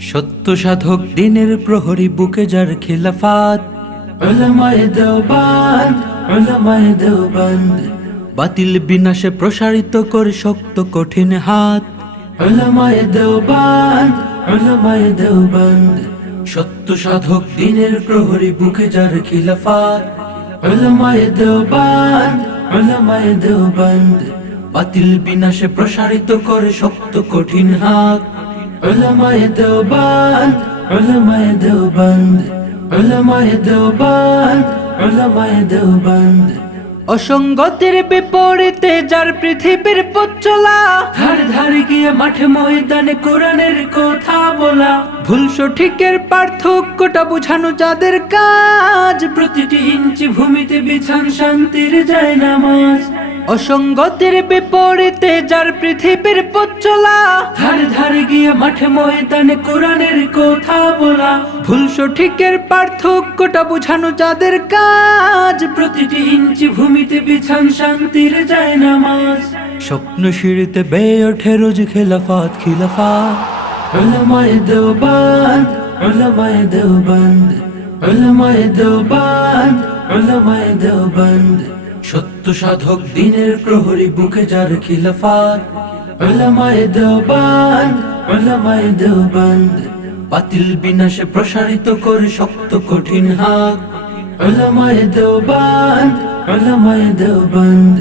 সত্য সাধক দিনের প্রহরী বুকে যার খিলাফাত, উলামায়ে দেওবন্দ, উলামায়ে দেওবন্দ। বাতিল বিনাশে প্রসারিত করে শক্ত কঠিন হাত, উলামায়ে দেওবন্দ, উলামায়ে দেওবন্দ। সত্য সাধক দিনের প্রহরী বুকে যার খিলাফাত, উলামায়ে দেওবন্দ, উলামায়ে দেওবন্দ। বাতিল বিনাশে প্রসারিত করে শক্ত কঠিন হাত, উলামায়ে দেওবন্দ, উলামায়ে দেওবন্দ। উলামায়ে দেওবন্দ, উলামায়ে দেওবন্দ। অসঙ্গতির বিপরীতে যার পৃথিবীর পথ চলা, ধারে ধারে গিয়ে মাঠে ময়দানে কোরআনের কথা বলা। ভুল সঠিকের পার্থক্যটা বুঝানো যাদের কাজ, প্রতিটি ইঞ্চি ভূমিতে বিছান শান্তির জায়নামাজ। অসঙ্গতির বিপরীতে যার পৃথিবীর পথ চলা, ধারে ধারে গিয়ে মাঠে ময়দানে কোরআনের কথা বলা। ভুল সঠিকের পার্থক্যটা বুঝানো যাদের কাজ, প্রতিটি ইঞ্চি ভূমিতে বিছান শান্তির জায়নামাজ। স্বপ্ন সিঁড়িতে বেয়ে ওঠে রোজ খিলাফাত খিলাফাত। উলামায়ে দেওবন্দ, উলামায়ে দেওবন্দ। উলামায়ে দেওবন্দ, উলামায়ে দেওবন্দ। সত্য সাধক দিনের প্রহরী বুকে যার খিলাফাত, উলামায়ে দেওবন্দ, উলামায়ে দেওবন্দ। বাতিল বিনাশে প্রসারিত করে শক্ত কঠিন হাত, উলামায়ে দেওবন্দ, উলামায়ে দেওবন্দ।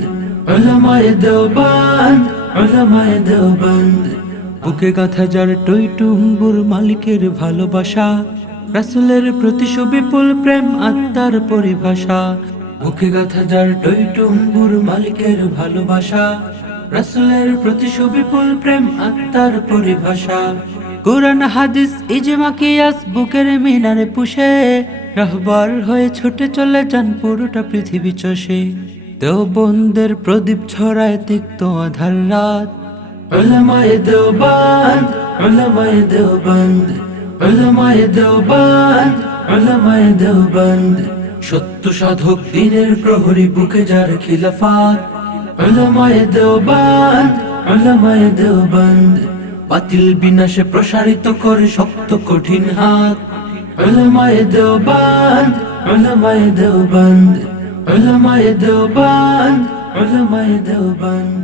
উলামায়ে দেওবন্দ, উলামায়ে দেওবন্দ। বুকে গাঁথা যার টইটুম্বুর মালিকের ভালোবাসা, রাসূলের প্রতি সুবিপুল প্রেম আত্মার পরিভাষা। বুকে গাঁথা যার টইটুম্বুর মালিকের ভালোবাসা, রাসূলের প্রতি সুবিপুল প্রেম আত্মার পরিভাষা। কোরআন হাদিস ইজমা কিয়াস বুকের মিনারে পুষে, রাহবার হয়ে ছুটে চলে যান পুরোটা পৃথিবী চষে। দেওবন্দের প্রদীপ ছড়ায় তিক্ত আধার রাত, উলামায়ে দেওবন্দ, উলামায়ে দেওবন্দ। উলামায়ে দেওবন্দ, উলামায়ে দেওবন্দ। সত্য সাধক দিনের প্রহরী বুকে যার খিলাফাত, উলামায়ে দেওবন্দ, উলামায়ে দেওবন্দ। বাতিল বিনাশে প্রসারিত করে শক্ত কঠিন হাত, উলামায়ে দেওবন্দ, উলামায়ে দেওবন্দ। উলামায়ে দেওবন্দ, উলামায়ে দেওবন্দ।